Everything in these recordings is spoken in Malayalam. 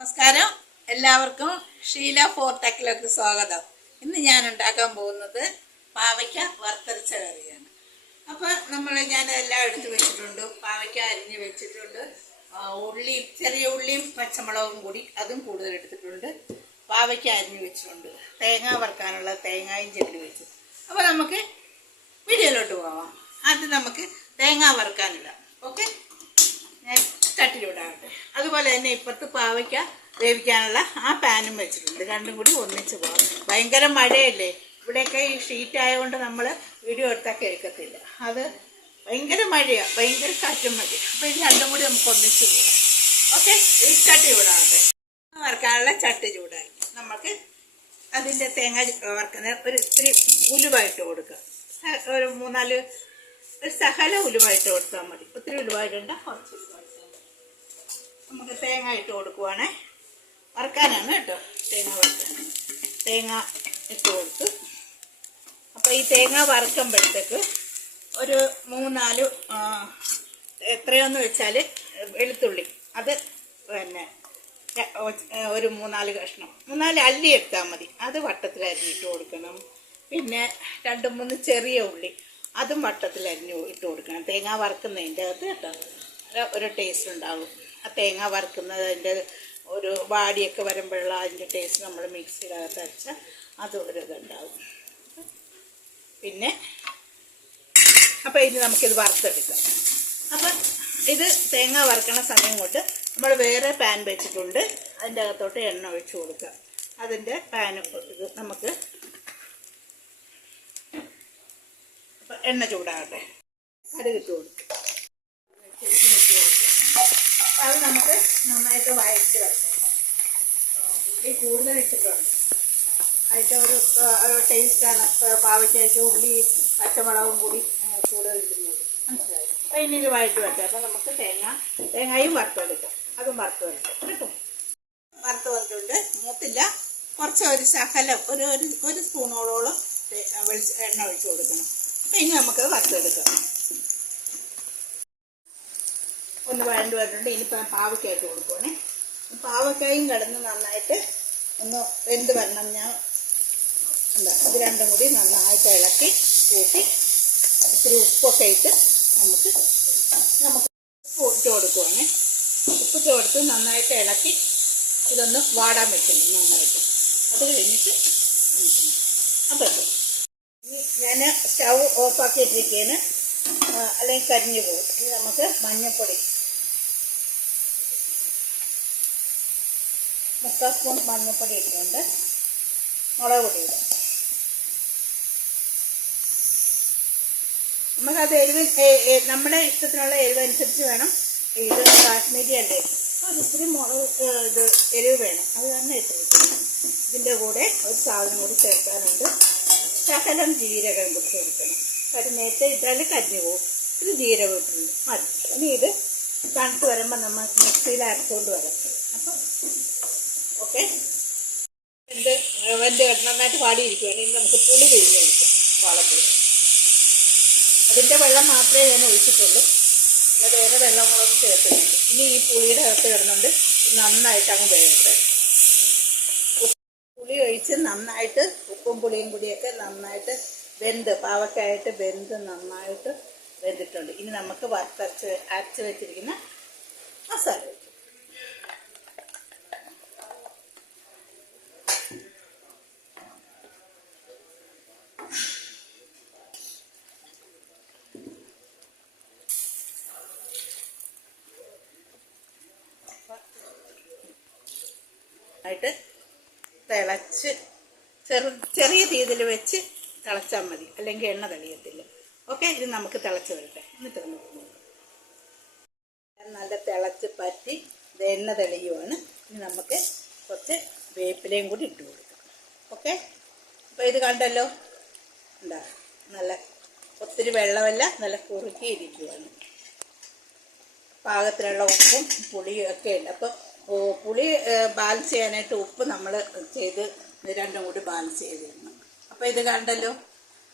നമസ്കാരം, എല്ലാവർക്കും ഷീല ഫോർടെക്കിലേക്ക് സ്വാഗതം. ഇന്ന് ഞാൻ ഉണ്ടാക്കാൻ പോകുന്നത് പാവയ്ക്ക വറുത്തരച്ച കറിയാണ്. അപ്പോൾ ഞാൻ എല്ലാം എടുത്ത് വെച്ചിട്ടുണ്ട്. പാവയ്ക്ക അരിഞ്ഞ് വെച്ചിട്ടുണ്ട്. ചെറിയ ഉള്ളിയും പച്ചമുളകും കൂടി അതും കൂടുതൽ എടുത്തിട്ടുണ്ട്. പാവയ്ക്ക അരിഞ്ഞ് വെച്ചിട്ടുണ്ട്. തേങ്ങ വറുക്കാനുള്ള തേങ്ങയും ചെല്ലി വെച്ചു. അപ്പോൾ നമുക്ക് വീഡിയോയിലോട്ട് പോവാം. ആദ്യം നമുക്ക് തേങ്ങ വറുക്കാനിടാം. ഓക്കെ, ഞാൻ ചട്ടിയിലിടാറുണ്ട്. അതുപോലെ തന്നെ ഇപ്പുറത്ത് പാവയ്ക്ക വേവിക്കാനുള്ള ആ പാനും വെച്ചിട്ടുണ്ട്. രണ്ടും കൂടി ഒന്നിച്ച് പോകാം. ഭയങ്കര മഴയല്ലേ ഇവിടെയൊക്കെ. ഈ ഷീറ്റ് ആയതുകൊണ്ട് നമ്മൾ വീഡിയോ എടുത്താൽ കേൾക്കത്തില്ല. അത് ഭയങ്കര മഴയാണ്, ഭയങ്കര കാറ്റും മഴ. അപ്പോൾ ഇത് രണ്ടും കൂടി നമുക്ക് ഒന്നിച്ച് പോകാം. ഓക്കെ, ഈ ചട്ടി ചൂടാകട്ടെ. വറുക്കാനുള്ള ചട്ടി ചൂടായി. നമുക്ക് അതിൻ്റെ തേങ്ങ വറുക്കുന്ന ഇത്തിരി ഉലുവായിട്ട് കൊടുക്കുക. ഒരു ഒരു സകല ഉലുവായിട്ട് കൊടുത്താൽ മതി. ഒത്തിരി ഉലുവായിട്ടുണ്ട്, കുറച്ച് ഉലുവായിട്ട് നമുക്ക് തേങ്ങ ഇട്ട് കൊടുക്കുവാണേ. വറുക്കാനാണ് കേട്ടോ, തേങ്ങ വറുക്കാൻ. തേങ്ങ ഇട്ട് കൊടുത്ത് അപ്പോൾ ഈ തേങ്ങ വറുക്കുമ്പോഴത്തേക്ക് ഒരു 3-4 എത്രയൊന്ന് വെച്ചാൽ വെളുത്തുള്ളി, അത് പിന്നെ ഒരു 3-4 കഷ്ണം, 3-4 അല്ലി എടുത്താൽ മതി. അത് വട്ടത്തിൽ അരിഞ്ഞിട്ട് കൊടുക്കണം. പിന്നെ 2-3 ചെറിയ ഉള്ളി, അതും വട്ടത്തിൽ അരിഞ്ഞ് ഇട്ട് കൊടുക്കണം. തേങ്ങ വറുക്കുന്നതിൻ്റെ അകത്ത് കേട്ടോ ഒരു ടേസ്റ്റ് ഉണ്ടാകും. ആ തേങ്ങ വറുക്കുന്നതിൻ്റെ ഒരു വാടിയൊക്കെ വരുമ്പോഴുള്ള അതിൻ്റെ ടേസ്റ്റ് നമ്മൾ മിക്സിയിലകത്ത് അരച്ചാൽ അത് ഒരു ഇതുണ്ടാകും. പിന്നെ അപ്പോൾ ഇനി നമുക്കിത് വറുത്തെടുക്കാം. അപ്പം ഇത് തേങ്ങ വറുക്കണ സമയം കൊണ്ട് നമ്മൾ വേറെ പാൻ വെച്ചിട്ടുണ്ട്. അതിൻ്റെ അകത്തോട്ട് എണ്ണ ഒഴിച്ച് കൊടുക്കുക. അതിൻ്റെ പാൻ ഇത് നമുക്ക് അപ്പം എണ്ണ ചൂടാകട്ടെ. കടുകിട്ട് കൊടുക്കുക. അത് നമുക്ക് നന്നായിട്ട് വഴറ്റി വെക്കാം. ഉള്ളി കൂടുതൽ ഇട്ടിട്ടുണ്ട്. അതിൻ്റെ ഒരു ടേസ്റ്റാണ് പാവയ്ക്ക് ഉള്ളി പച്ചമുളകും കൂടി കൂടുതൽ ഇടുന്നത്. മനസ്സിലായി? അപ്പോൾ ഇനി ഇത് വഴറ്റി വെക്കാം. അപ്പോൾ നമുക്ക് തേങ്ങയും വറുത്തെടുക്കാം. അതും വറുത്ത് വെക്കാം കേട്ടോ. വറുത്ത് വന്നിട്ടുണ്ട്, മൂത്തില്ല. കുറച്ച് ഒരു ശകലം ഒരു സ്പൂണോളം എണ്ണ ഒഴിച്ച് കൊടുക്കണം. അപ്പോൾ ഇനി നമുക്കത് വറുത്തെടുക്കാം. ഒന്ന് വഴണ്ട് വന്നിട്ടുണ്ട്. ഇനിയിപ്പോൾ പാവയ്ക്കായിട്ട് കൊടുക്കുവാണേ. പാവയ്ക്കായും കിടന്ന് നന്നായിട്ട് ഒന്ന് വെന്ത് വരണം. ഞാൻ ഇത് രണ്ടും കൂടി നന്നായിട്ട് ഇളക്കി കൂട്ടി ഇത്തിരി ഉപ്പൊക്കെ ഇട്ട് നമുക്ക് ഉപ്പ് ഇട്ട് കൊടുക്കുവാണേ. ഉപ്പിട്ട് കൊടുത്ത് നന്നായിട്ട് ഇളക്കി ഇതൊന്ന് വാടാൻ വെക്കണം നന്നായിട്ട്. അത് കഴിഞ്ഞിട്ട് അപ്പം ഞാൻ സ്റ്റൗ ഓഫാക്കിയിട്ടിരിക്കുകയാണ്, അല്ലെങ്കിൽ കരിഞ്ഞു പോകും. ഇനി നമുക്ക് മഞ്ഞൾപ്പൊടി 3/4 സ്പൂൺ മഞ്ഞൾപ്പൊടി ഇട്ടുകൊണ്ട് മുളക് പൊടി ഇടാം. നമുക്കത് നമ്മുടെ ഇഷ്ടത്തിനുള്ള എരിവ് അനുസരിച്ച് വേണം. ഇത് കാശ്മീരി അല്ലേ, ഒരിത്തിരി മുളക് എരിവ് വേണം. അത് തന്നെ ഇട്ടിരിക്കും. ഇതിൻ്റെ കൂടെ ഒരു സാധനം കൂടി ചേർക്കാനുണ്ട്. ശകലം ജീരകം കൂടി ചേർക്കണം. നേരത്തെ ഇട്ടാൽ കരിഞ്ഞു പോകും. ഇത് ജീരകം ഇട്ടുണ്ട് മതി. ഇനി ഇത് തണുത്ത് വരുമ്പോൾ നമ്മൾ മിക്സിയിൽ അരച്ചുകൊണ്ട് വരാം. അപ്പം ഓക്കെ, വെന്ത് നന്നായിട്ട് പാടിയിരിക്കുകയാണ്. ഇനി നമുക്ക് പുളി പിഴിഞ്ഞ് ഒഴിക്കാം. വാളപ്പുളി, അതിൻ്റെ വെള്ളം മാത്രമേ ഞാൻ ഒഴിച്ചിട്ടുള്ളൂ, അല്ല വേറെ വെള്ളങ്ങളൊന്നും ചേർത്തിട്ടുണ്ട്. ഇനി ഈ പുളിയുടെ അകത്ത് കിടന്നുകൊണ്ട് നന്നായിട്ട് അങ്ങ് വേകട്ടെ. പുളി ഒഴിച്ച് നന്നായിട്ട് ഉപ്പും പുളിയും കൂടിയൊക്കെ നന്നായിട്ട് പാവക്കായിട്ട് നന്നായിട്ട് വെന്തിട്ടുണ്ട്. ഇനി നമുക്ക് അരച്ച് വെച്ചിരിക്കുന്ന മസാല വെച്ചു. ആയിട്ട് തിളച്ച് ചെറിയ തീയിൽ വെച്ച് തിളച്ചാൽ മതി, അല്ലെങ്കിൽ എണ്ണ തെളിയത്തില്ല. ഓക്കെ, ഇത് നമുക്ക് തിളച്ച് വരട്ടെ. എന്നിട്ട് നമുക്ക് നല്ല തിളച്ച് പറ്റി എണ്ണ തെളിയുവാണ്. ഇനി നമുക്ക് കുറച്ച് വേപ്പിലയും കൂടി ഇട്ട് കൊടുക്കാം. ഓക്കെ, അപ്പോൾ ഇത് കണ്ടല്ലോ, എന്താ നല്ല ഒത്തിരി വെള്ളമല്ല, നല്ല കുറുക്കിയിരിക്കുവാണ്. പാകത്തിലുള്ള ഉപ്പും പുളിയും ഒക്കെ ഉണ്ട്. അപ്പോൾ പുളി ബാലൻസ് ചെയ്യാനായിട്ട് ഉപ്പ് നമ്മൾ രണ്ടും കൂടി ബാലൻസ് ചെയ്തിരുന്നു. അപ്പോൾ ഇത് കണ്ടല്ലോ.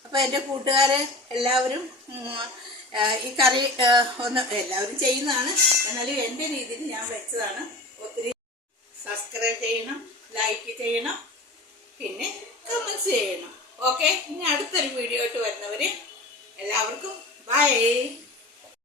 അപ്പോൾ എൻ്റെ കൂട്ടുകാരെ എല്ലാവരും ഈ കറി എല്ലാവരും ചെയ്യുന്നതാണ്, എന്നാലും എൻ്റെ രീതിയിൽ ഞാൻ വെച്ചതാണ്. ഒത്തിരി സബ്സ്ക്രൈബ് ചെയ്യണം, ലൈക്ക് ചെയ്യണം, പിന്നെ കമൻസ് ചെയ്യണം. ഓക്കെ, ഇനി അടുത്തൊരു വീഡിയോ ആയിട്ട് വരുന്നവരെ എല്ലാവർക്കും ബൈ.